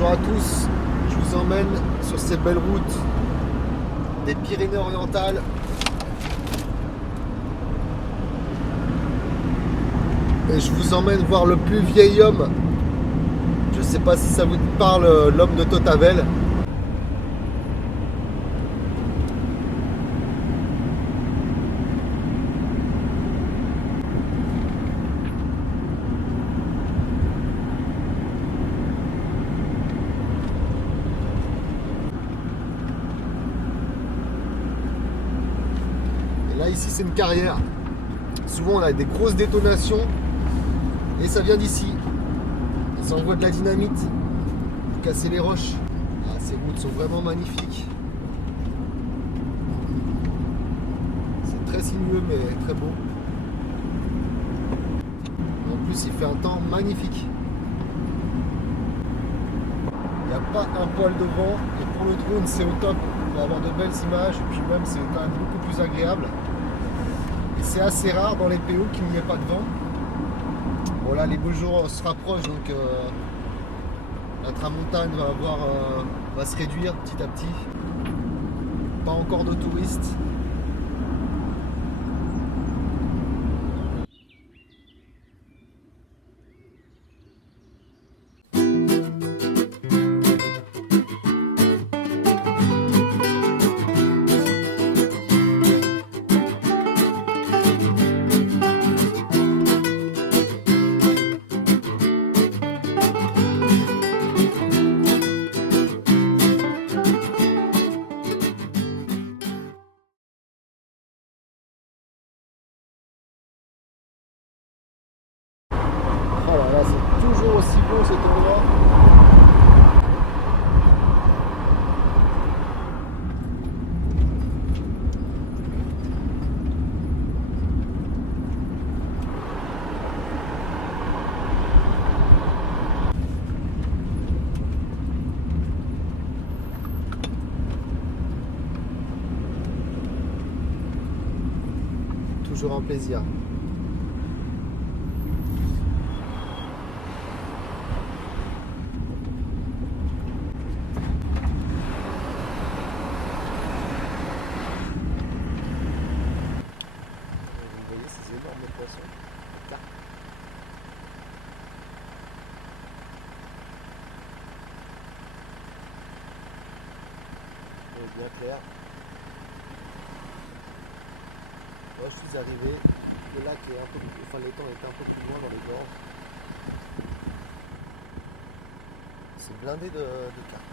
Bonjour à tous, je vous emmène sur ces belles routes des Pyrénées-Orientales. Et je vous emmène voir le plus vieil homme. Je sais pas si ça vous parle, l'homme de Totavel. Là ici c'est une carrière. Souvent on a des grosses détonations et ça vient d'ici. Ils envoient de la dynamite pour casser les roches. Ah, ces routes sont vraiment magnifiques. C'est très sinueux mais très beau. En plus il fait un temps magnifique. Il n'y a pas un poil de vent et pour le drone c'est au top. On va avoir de belles images et puis même c'est quand même beaucoup plus agréable. Et c'est assez rare dans les PO qu'il n'y ait pas de vent. Bon là les beaux jours se rapprochent donc la tramontane va se réduire petit à petit. Pas encore de touristes. Oh là là, c'est toujours aussi beau cet endroit. Toujours un plaisir. Vous voyez ces énormes poissons. Tac. Bien clair. Moi je suis arrivé, le lac est un peu plus, enfin l'étang est un peu plus loin dans les gorges. C'est blindé de cartes.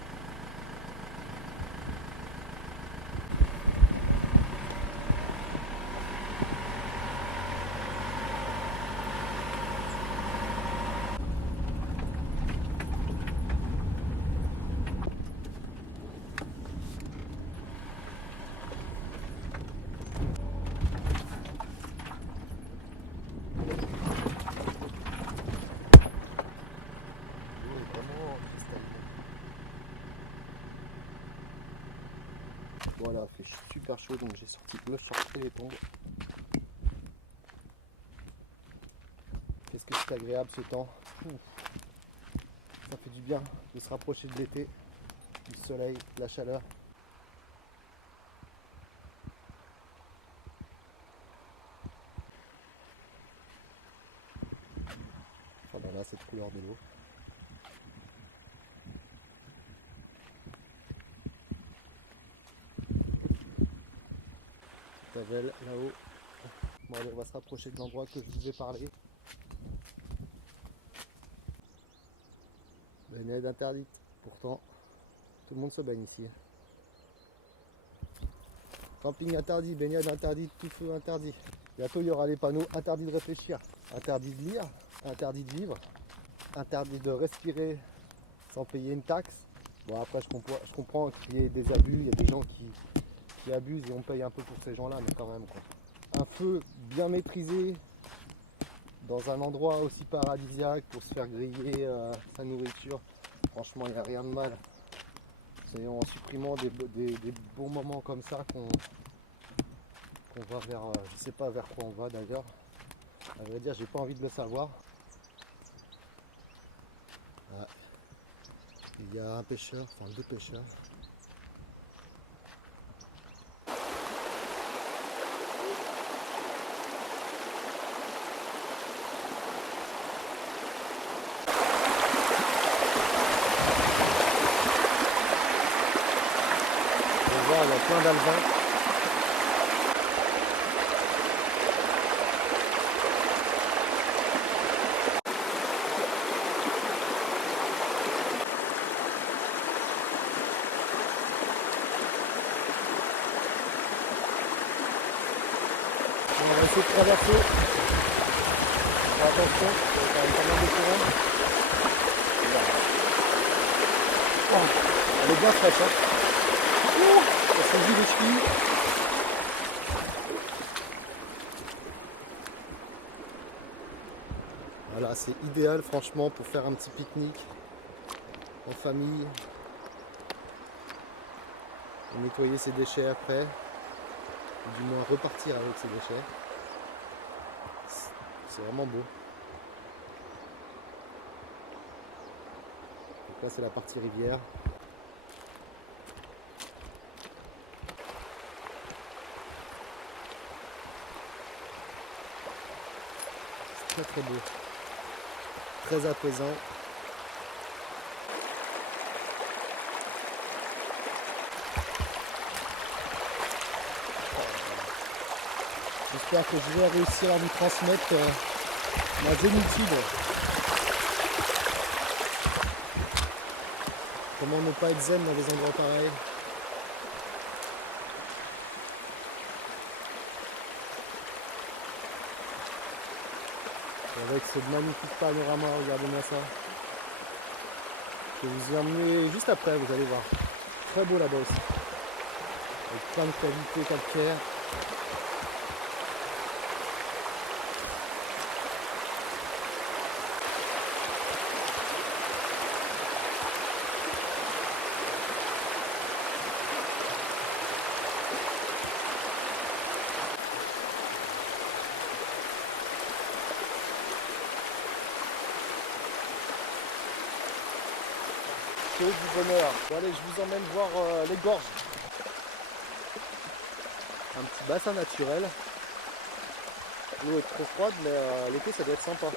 Voilà, il fait super chaud donc j'ai sorti le short et les tongs. Qu'est-ce que c'est agréable ce temps. Ça fait du bien de se rapprocher de l'été, du soleil, de la chaleur. Enfin voilà cette couleur de l'eau. Tavel là-haut. Bon allez, on va se rapprocher de l'endroit que je vous ai parlé. Baignade interdite. Pourtant, tout le monde se baigne ici. Camping interdit, baignade interdite, tout feu interdit. Bientôt il y aura les panneaux interdit de réfléchir, interdit de lire, interdit de vivre, interdit de respirer sans payer une taxe. Bon après je comprends qu'il y ait des abus, il y a des gens qui abusent et on paye un peu pour ces gens-là, mais quand même quoi. Un feu bien maîtrisé dans un endroit aussi paradisiaque pour se faire griller sa nourriture, franchement il n'y a rien de mal. C'est en supprimant des bons moments comme ça qu'on va vers, je sais pas vers quoi on va d'ailleurs. À vrai dire, j'ai pas envie de le savoir. Ouais. Il y a un pêcheur, enfin 2 pêcheurs. On voit, il y a plein d'alevins. On va essayer de traverser. Attention, il y a quand même pas mal de courant. Oh, elle est bien fraîche. Hein. Ça se vit les chevilles. Voilà, c'est idéal franchement pour faire un petit pique-nique en famille. Et nettoyer ses déchets après. Ou du moins repartir avec ses déchets. C'est vraiment beau. Donc là c'est la partie rivière. C'est très très beau. Très apaisant. J'espère que je vais réussir à vous transmettre ma zénitude. Comment ne pas être zen dans des endroits pareils. Avec ce magnifique panorama, regardez-moi ça. Je vais vous y emmener juste après, vous allez voir. Très beau là-bas aussi. Avec plein de cavités calcaires. Du bonheur. Bon allez, je vous emmène voir les gorges. Un petit bassin naturel. L'eau est trop froide, mais l'été ça doit être sympa.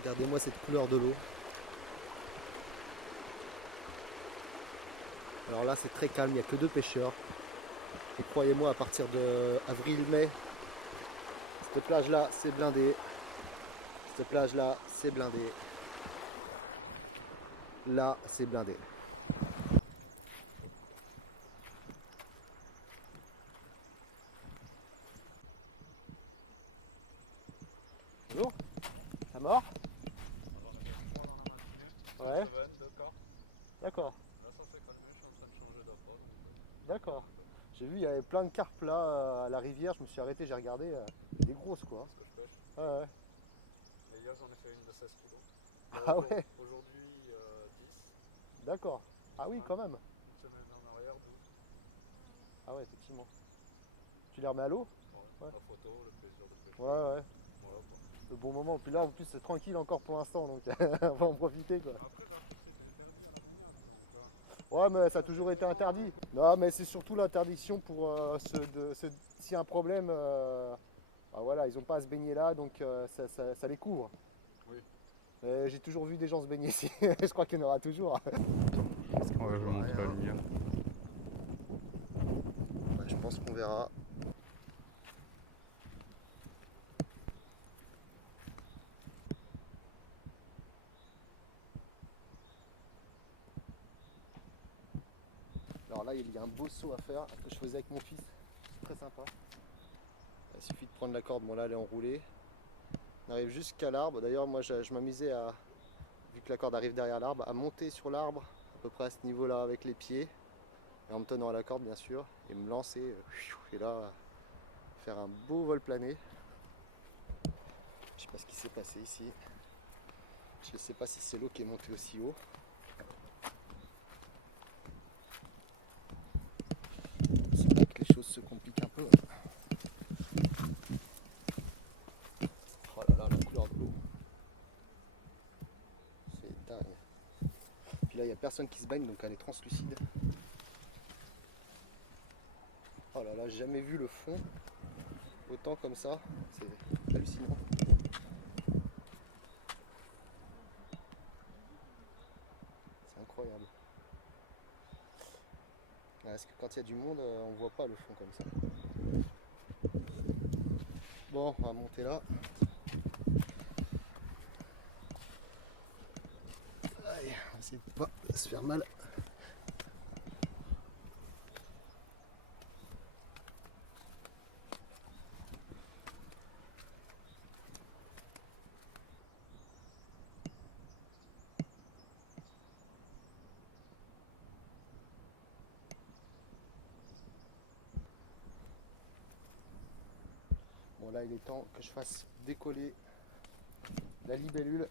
Regardez-moi cette couleur de l'eau. Alors là c'est très calme, il n'y a que 2 pêcheurs. Et croyez-moi, à partir de avril-mai, cette plage-là, c'est blindé. Cette plage-là, c'est blindé. Là, c'est blindé. Bonjour. Ça mort? Ouais. D'accord. D'accord. J'ai vu, il y avait plein de carpes là à la rivière, je me suis arrêté, j'ai regardé, des grosses quoi. Ce que je pêche. Ouais, ouais. Et hier j'en ai fait une de 16 kilos. Ah ouais. Aujourd'hui 10. D'accord. Ah oui, quand même. Une semaine en arrière 12. Ah ouais, effectivement. Tu les remets à l'eau? Ouais. Ouais. La photo, le plaisir de pêcher. Ouais, ouais. Voilà quoi. Le bon moment. Puis là, en plus, c'est tranquille encore pour l'instant, donc on va en profiter quoi. Après la pêche c'est interdit à la baignade. Ouais, mais ça a toujours été interdit. Non, mais c'est surtout l'interdiction pour s'il y a un problème, bah voilà, ils n'ont pas à se baigner là, donc ça les couvre. Oui. Mais j'ai toujours vu des gens se baigner ici. Je crois qu'il y en aura toujours. Ouais, je vais montrer la lumière. Ouais, je pense qu'on verra. Alors là, il y a un beau saut à faire que je faisais avec mon fils. C'est très sympa. Il suffit de prendre la corde. Bon, là, elle est enroulée. On arrive jusqu'à l'arbre. D'ailleurs, moi, je m'amusais à, vu que la corde arrive derrière l'arbre, à monter sur l'arbre, à peu près à ce niveau-là avec les pieds. Et en me tenant à la corde, bien sûr. Et me lancer. Et là, faire un beau vol plané. Je sais pas ce qui s'est passé ici. Je ne sais pas si c'est l'eau qui est montée aussi haut. C'est là que les choses se compliquent un peu. personnes qui se baignent, donc elle est translucide. Oh là là, j'ai jamais vu le fond autant comme ça, c'est hallucinant. C'est incroyable. Parce que quand il y a du monde, on voit pas le fond comme ça. Bon, on va monter là. Allez, on va essayer de pas se faire mal. Bon là il est temps que je fasse décoller la libellule.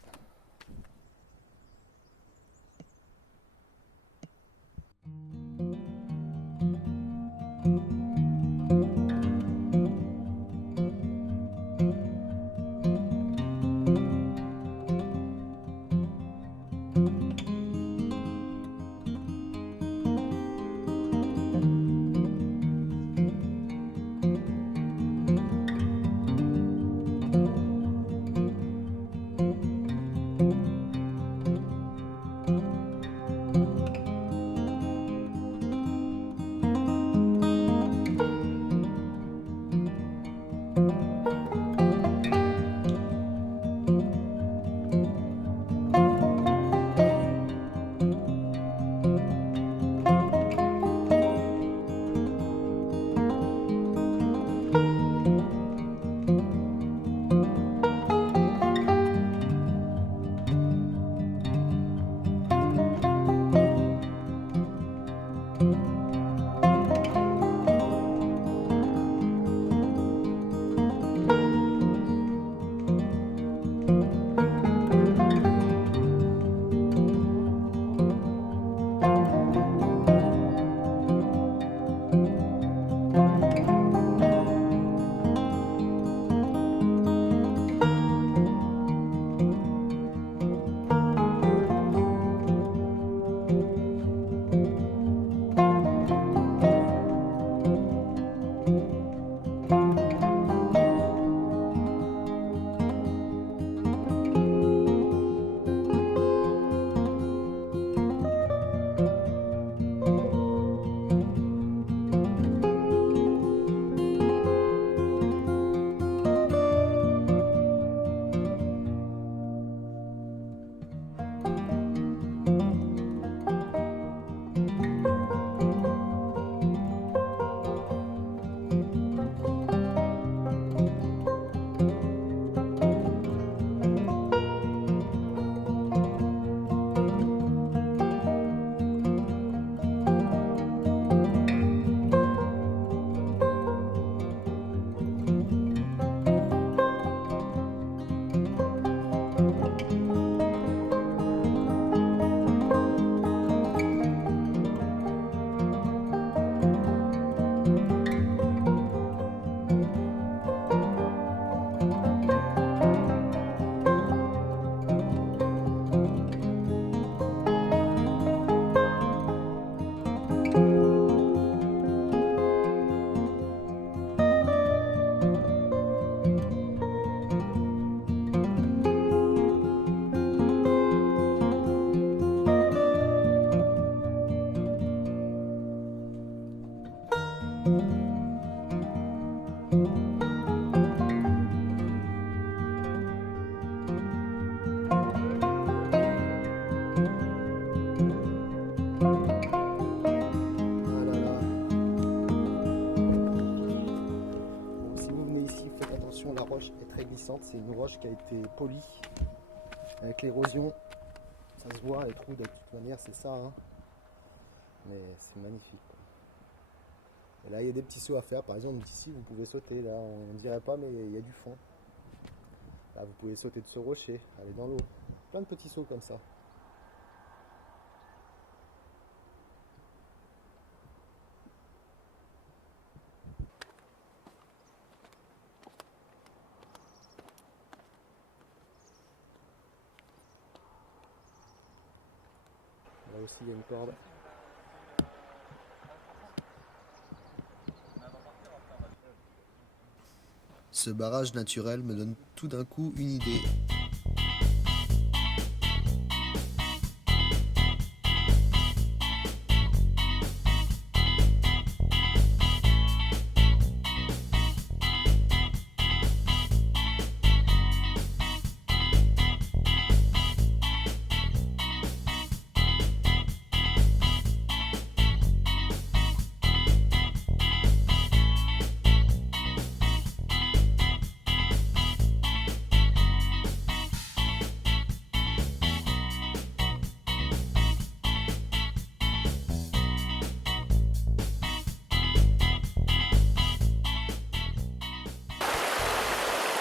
C'est une roche qui a été polie avec l'érosion, ça se voit, les trous de toute manière c'est ça, hein. Mais c'est magnifique. Et là il y a des petits sauts à faire, par exemple d'ici vous pouvez sauter, là on dirait pas mais il y a du fond. Là vous pouvez sauter de ce rocher, aller dans l'eau, plein de petits sauts comme ça. aussi, il y a une corde. Ce barrage naturel me donne tout d'un coup une idée.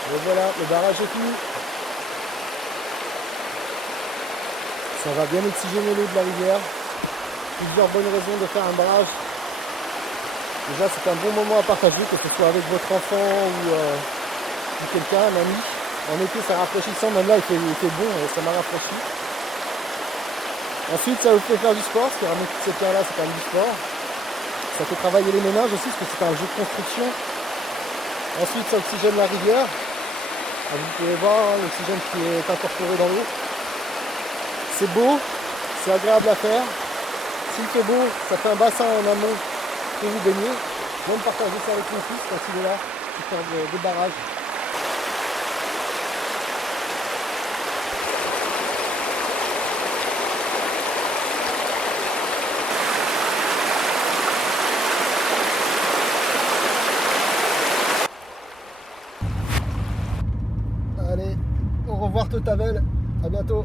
Et voilà, le barrage est fini. Ça va bien oxygéner l'eau de la rivière. Plusieurs bonnes raisons de faire un barrage. Déjà, c'est un bon moment à partager, que ce soit avec votre enfant ou quelqu'un, un ami. En été, c'est rafraîchissant. Même là, il fait bon, ça m'a rafraîchi. Ensuite, ça vous fait faire du sport, parce que ramener toutes ces pierres-là, c'est quand même du sport. Ça fait travailler les ménages aussi, parce que c'est un jeu de construction. Ensuite, ça oxygène la rivière. Vous pouvez voir l'oxygène qui est incorporé dans l'eau. C'est beau, c'est agréable à faire. S'il fait beau, ça fait un bassin en amont pour vous baigner. Même partager ça avec mon fils quand il est là, pour faire des barrages. Allez, au revoir Totavel, à bientôt.